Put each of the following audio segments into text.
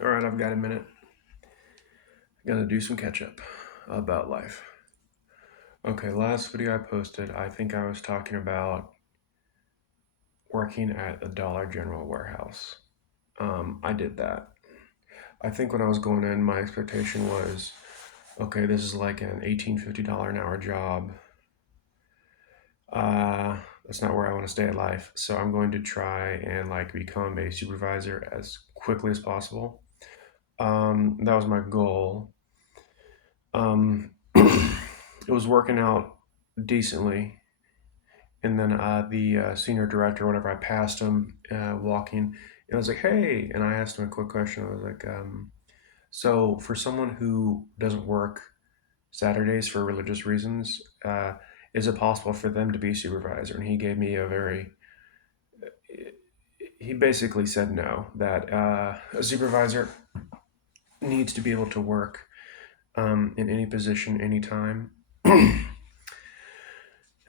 All right, I've got a minute. I'm gonna do some catch up about life. Okay, last video I posted, I think I was talking about working at a Dollar General warehouse. I did that. I think when I was going in, my expectation was, okay, this is like an $18.50 an hour job. That's not where I want to stay in life. So I'm going to try and like become a supervisor as quickly as possible. That was my goal. It was working out decently. And then the senior director, whenever I passed him walking, and I was like, "Hey!" And I asked him a quick question. I was like, "So for someone who doesn't work Saturdays for religious reasons, is it possible for them to be supervisor?" And he gave me a very he basically said no, that a supervisor needs to be able to work in any position, anytime.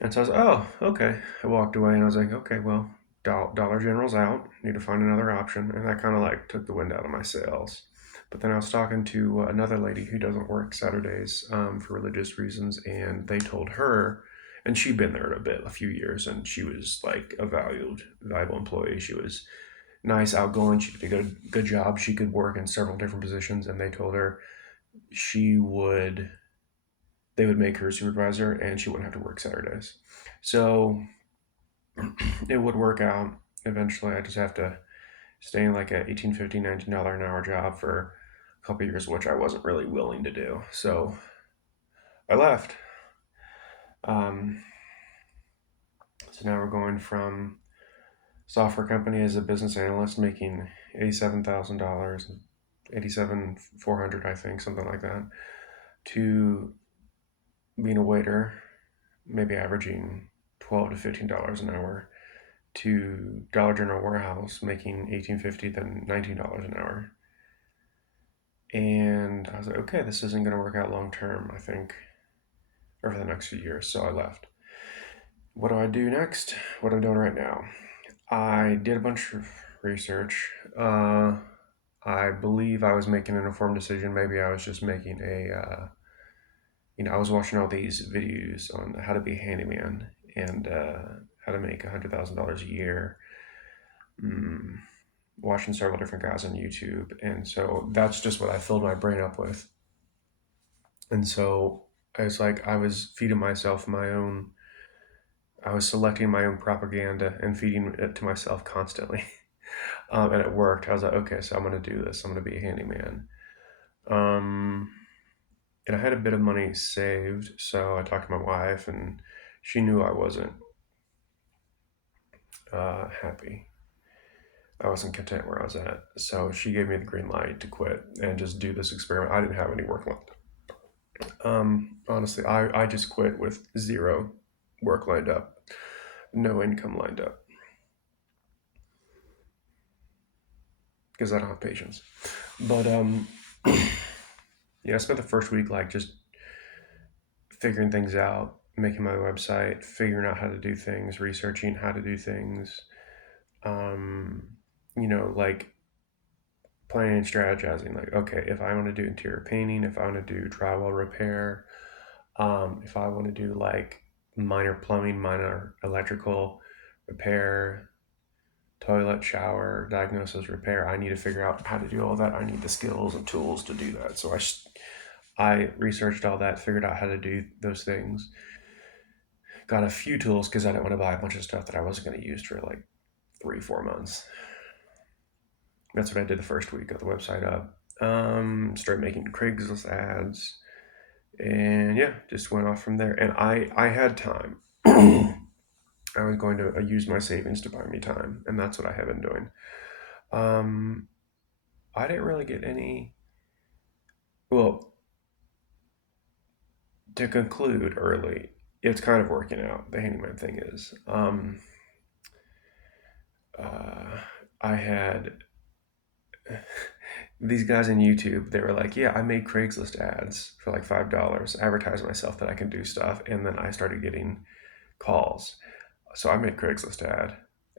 And so I was like, oh, okay. I walked away and I was like, okay, well, Dollar General's out. Need to find another option. And that kind of like took the wind out of my sails. But then I was talking to another lady who doesn't work Saturdays for religious reasons, and they told her, and she'd been there a few years, and she was like a valuable employee. She was nice, outgoing. She did a good job. She could work in several different positions, and they told her she would they would make her a supervisor, and she wouldn't have to work Saturdays. So it would work out eventually. I just have to stay in like a 18, 50, $19 an hour job for a couple years, which I wasn't really willing to do. So I left. Um, so now we're going from software company as a business analyst making $87,000, 87,400, I think, something like that, to being a waiter, maybe averaging $12 to $15 an hour, to Dollar General warehouse making 18.50, then $19 an hour. And I was like, okay, this isn't going to work out long term, I think, over the next few years. So I left. What do I do next? What I'm doing right now? I did a bunch of research. I believe I was making an informed decision. Maybe I was just making I was watching all these videos on how to be a handyman and how to make $100,000 a year. Mm, Watching several different guys on YouTube. And so that's just what I filled my brain up with. And so it's like I was feeding myself I was selecting my own propaganda and feeding it to myself constantly. And it worked. I was like, okay, so I'm going to do this. I'm going to be a handyman. Um, and I had a bit of money saved. So I talked to my wife, and she knew I wasn't happy. I wasn't content where I was at. So she gave me the green light to quit and just do this experiment. I didn't have any work left. Honestly, I just quit with zero work lined up, no income lined up, because I don't have patience. But yeah, I spent the first week like just figuring things out, making my website, figuring out how to do things, researching how to do things. Um, like planning and strategizing. Like, okay, if I want to do interior painting, if I want to do drywall repair, if I want to do like minor plumbing, minor electrical repair, toilet, shower, diagnosis, repair, I need to figure out how to do all that. I need the skills and tools to do that. So I researched all that, figured out how to do those things. Got a few tools because I didn't want to buy a bunch of stuff that I wasn't going to use for like 3, 4 months. That's what I did the first week. Got the website up. Started making Craigslist ads, and yeah, just went off from there. And I had time. I was going to use my savings to buy me time, and that's what I have been doing. Um, I didn't really get any. Well, to conclude early, it's kind of working out. The handyman thing is. Uh, I had these guys on YouTube. They were like, "Yeah, I made Craigslist ads for like $5, advertise myself that I can do stuff," and then I started getting calls. So I made Craigslist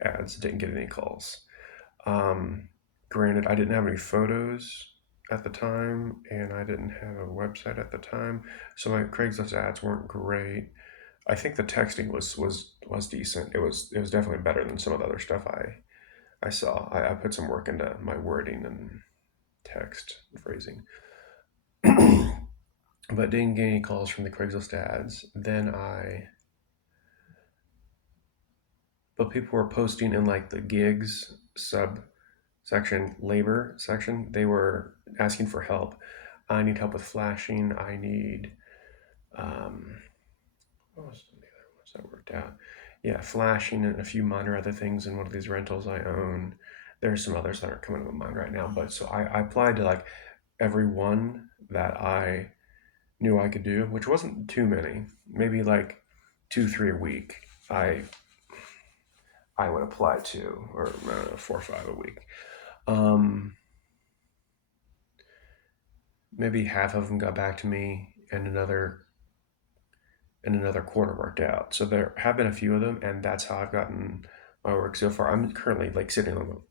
ads, didn't get any calls. Um, Granted, I didn't have any photos at the time, and I didn't have a website at the time, so my Craigslist ads weren't great. I think the texting was decent. It was definitely better than some of the other stuff I saw. I put some work into my wording and text phrasing, but didn't get any calls from the Craigslist ads. But people were posting in like the gigs sub section, labor section. They were asking for help. I need help with flashing. I need um, what was the other ones that worked out? Yeah, flashing and a few minor other things in one of these rentals I own. There's some others that aren't coming to mind right now, but so I applied to like every one that I knew I could do, which wasn't too many, maybe like 2, 3 a week. I would apply to, or 4 or 5 a week. Um, Maybe half of them got back to me, and another quarter worked out. So there have been a few of them, and that's how I've gotten my work so far. I'm currently like sitting on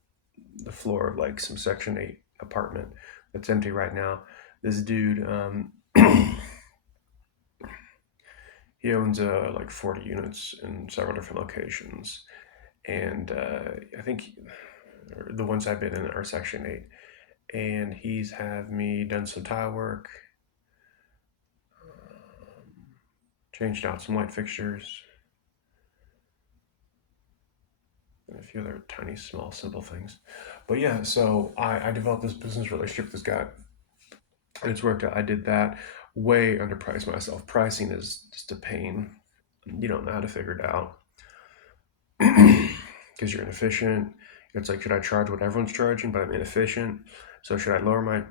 the floor of like some Section 8 apartment that's empty right now. This dude, he owns like 40 units in several different locations, and I think the ones I've been in are Section 8. And he's had me done some tile work, changed out some light fixtures, and a few other tiny, small, simple things. But yeah, so I developed this business relationship with this guy, and it's worked out. I did that, way underpriced myself. Pricing is just a pain. You don't know how to figure it out because you're inefficient. It's like, should I charge what everyone's charging, but I'm inefficient? So should I lower my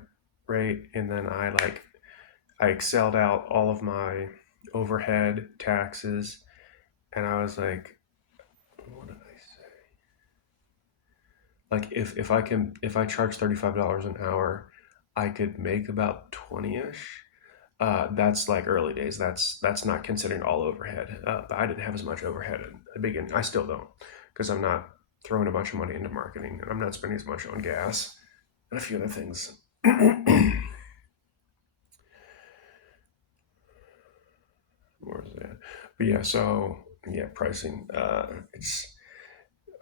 rate? And then I excelled out all of my overhead taxes, and I was like, what did I say? Like if I charge $35 an hour, I could make about 20ish. That's like early days. That's not considering all overhead. I didn't have as much overhead at the beginning. I still don't, because I'm not throwing a bunch of money into marketing, and I'm not spending as much on gas and a few other things. Where is that? But yeah, so yeah, pricing. It's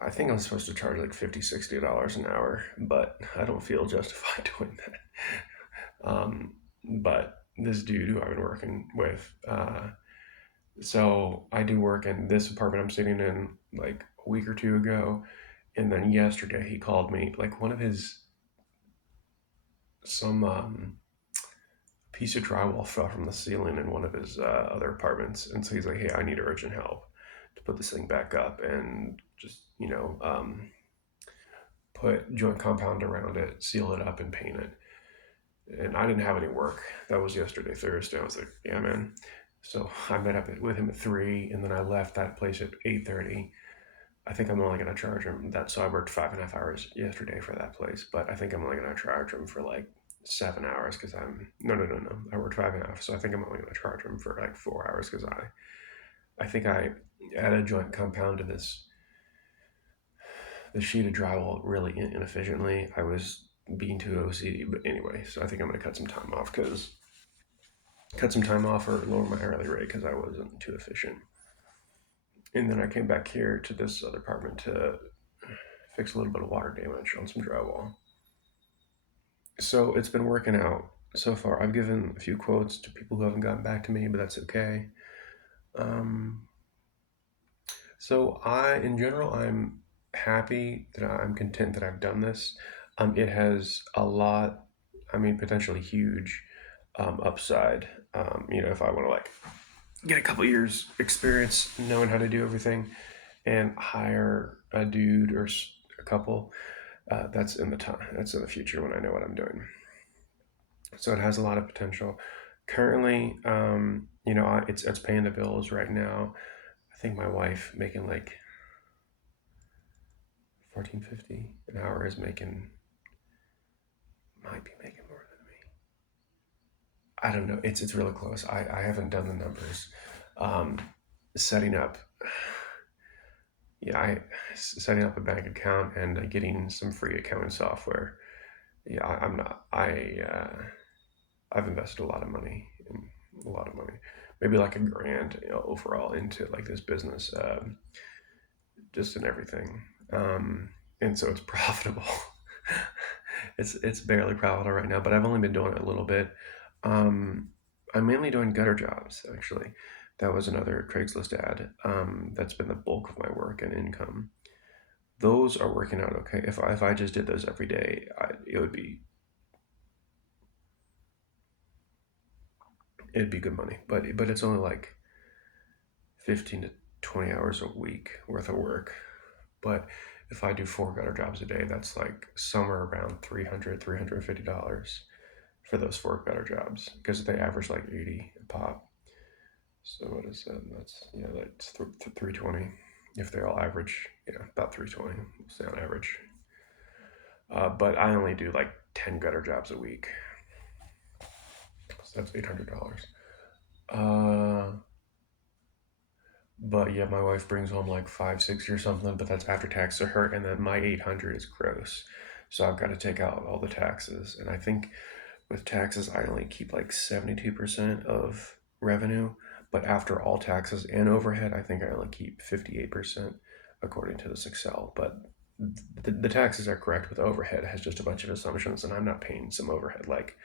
I think I'm supposed to charge like 50, $60 an hour, but I don't feel justified doing that. But this dude who I've been working with, so I do work in this apartment I'm sitting in like a week or two ago, and then yesterday he called me, like one of his some piece of drywall fell from the ceiling in one of his other apartments, and so he's like, "Hey, I need urgent help to put this thing back up and just put joint compound around it, seal it up, and paint it." And I didn't have any work. That was yesterday, Thursday. I was like, "Yeah, man." So I met up with him at 3, and then I left that place at 8:30. I think I'm only gonna charge him that. So I worked 5.5 hours yesterday for that place, but I think I'm only gonna charge him for like 7 hours because I'm no. I worked 5.5, so I think I'm only gonna charge him for like 4 hours because I think I added joint compound to this sheet of drywall really inefficiently. I was being too OCD, but anyway, so I think I'm gonna cut some time off or lower my hourly rate because I wasn't too efficient. And then I came back here to this other apartment to fix a little bit of water damage on some drywall. So it's been working out so far. I've given a few quotes to people who haven't gotten back to me, but that's okay. Um, in general, I'm happy that I'm content that I've done this. It has a lot, I mean, potentially huge upside. If I want to like get a couple years experience knowing how to do everything and hire a dude or a couple, that's in the time. That's in the future when I know what I'm doing. So it has a lot of potential. Currently, it's paying the bills right now. I think my wife making like 14.50 an hour is making might be making more than me. I don't know. It's really close. I haven't done the numbers. Um, Setting up, yeah, I setting up a bank account and getting some free accounting software Yeah, I'm not. I've invested a lot of money, a lot of money, maybe like a grand, overall into like this business, just in everything, and so it's profitable. It's barely profitable right now, but I've only been doing it a little bit. Um, I'm mainly doing gutter jobs actually. That was another Craigslist ad. That's been the bulk of my work and income. Those are working out okay. If I just did those every day, it'd be good money. But it's only like 15 to 20 hours a week worth of work. But if I do four gutter jobs a day, that's like somewhere around $350 for those four gutter jobs because they average like 80 a pop. So what is that? That's 320. If they all average, about 320, we'll say on average. But I only do like 10 gutter jobs a week, so that's $800. Uh, but yeah, my wife brings home like 560 or something, but that's after tax to her, and then my 800 is gross. So I've got to take out all the taxes, and I think with taxes I only keep like 72% of revenue, but after all taxes and overhead, I think I only keep 58% according to this Excel. But the taxes are correct with overhead. It has just a bunch of assumptions, and I'm not paying some overhead. Like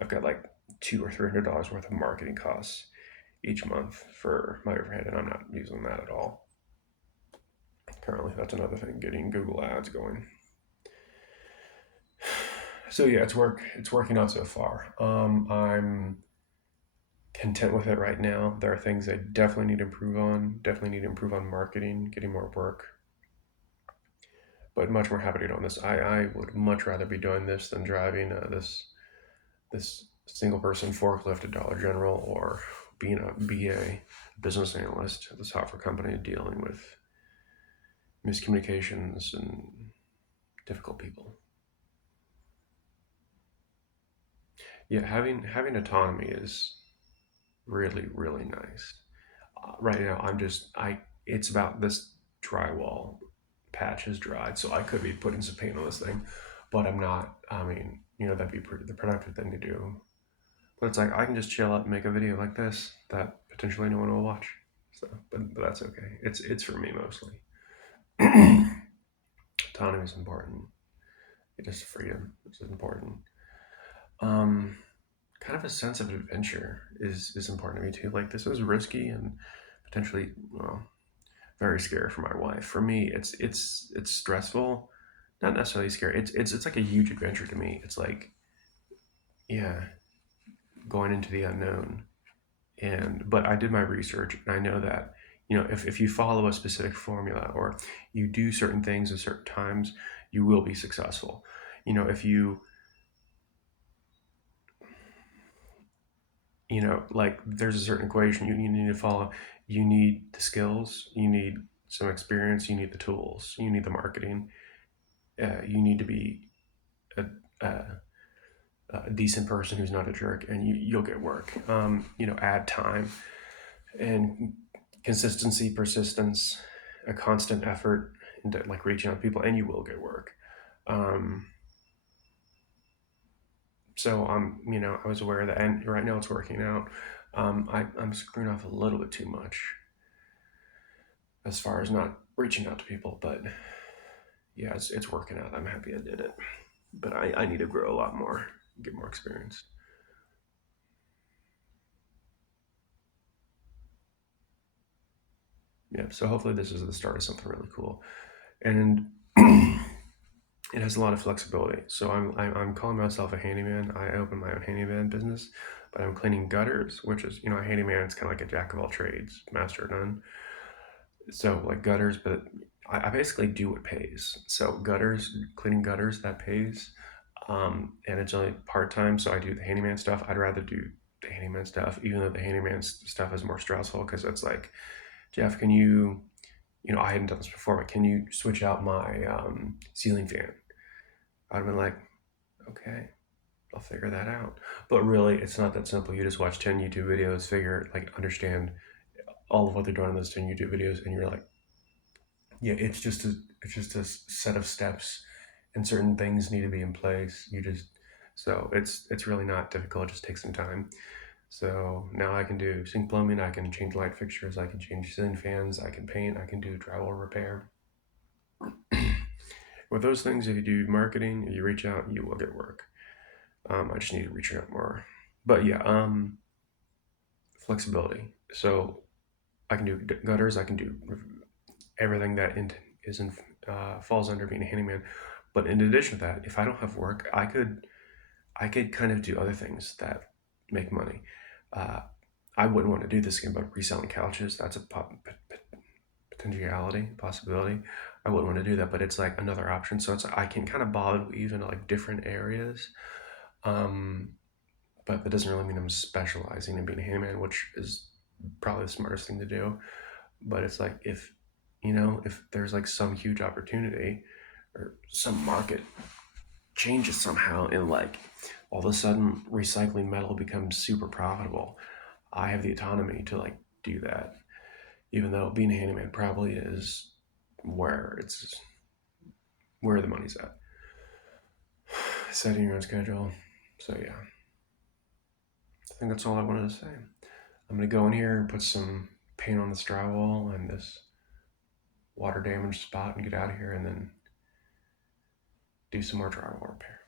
I've got like $200 or $300 worth of marketing costs each month for my overhead, and I'm not using that at all currently. That's another thing, getting Google Ads going. So yeah, it's working out so far. I'm content with it right now. There are things I definitely need to improve on. Definitely need to improve on marketing, getting more work. But much more happy to do on this. I would much rather be doing this than driving this single person forklift at Dollar General, or being a BA, business analyst at the software company, dealing with miscommunications and difficult people. Yeah, having autonomy is really nice. Right now, I. It's about this drywall patch is dried, so I could be putting some paint on this thing, but I'm not. I mean, that'd be the productive thing to do. But it's like I can just chill out and make a video like this that potentially no one will watch. So, but that's okay. It's for me mostly. Autonomy is important. It is freedom, which is important. Um, Kind of a sense of adventure is important to me too. Like this is risky and potentially, well, very scary for my wife. For me, it's stressful, not necessarily scary. It's like a huge adventure to me. It's like, yeah, going into the unknown. And but I did my research, and I know that if you follow a specific formula, or you do certain things at certain times, you will be successful. If like there's a certain equation you need to follow. You need the skills, you need some experience, you need the tools, you need the marketing, you need to be a, a, a decent person who's not a jerk, and you'll get work. Add time and consistency, persistence, a constant effort into like reaching out to people, and you will get work. um, so I was aware of that, and right now it's working out. I'm screwing off a little bit too much as far as not reaching out to people, but yeah, it's working out. I'm happy I did it, but I need to grow a lot more, get more experience. Yeah, so hopefully this is the start of something really cool, and it has a lot of flexibility. So I'm calling myself a handyman. I open my own handyman business, but I'm cleaning gutters, which is a handyman. It's kind of like a jack of all trades, master of none. So like gutters, but I basically do what pays. So gutters, cleaning gutters, that pays, and it's only part time. So I do the handyman stuff. I'd rather do the handyman stuff, even though the handyman stuff is more stressful because it's like, Jeff, can you, I hadn't done this before, but can you switch out my ceiling fan? I'd have been like, okay, I'll figure that out. But really, it's not that simple. You just watch 10 YouTube videos, understand all of what they're doing in those 10 YouTube videos, and you're like, yeah, it's just a set of steps and certain things need to be in place. So it's really not difficult. It just takes some time. So now I can do sink plumbing. I can change light fixtures. I can change ceiling fans. I can paint. I can do drywall repair. With those things, if you do marketing, you reach out, you will get work. I just need to reach out more. But yeah, flexibility. So I can do gutters. I can do everything that is in, falls under being a handyman. But in addition to that, if I don't have work, I could kind of do other things that make money. Uh, I wouldn't want to do this again, but reselling couches, that's a potentiality, possibility. I wouldn't want to do that, but it's like another option. So it's I can kind of bob weave into like different areas. Um, but that doesn't really mean I'm specializing in being a handyman, which is probably the smartest thing to do. But it's like if there's like some huge opportunity or some market changes somehow and like all of a sudden recycling metal becomes super profitable, I have the autonomy to like do that, even though being a handyman probably is where it's where the money's at. Setting your own schedule. So yeah, I think that's all I wanted to say. I'm gonna go in here and put some paint on this drywall and this water damaged spot and get out of here and then do some more drywall repair.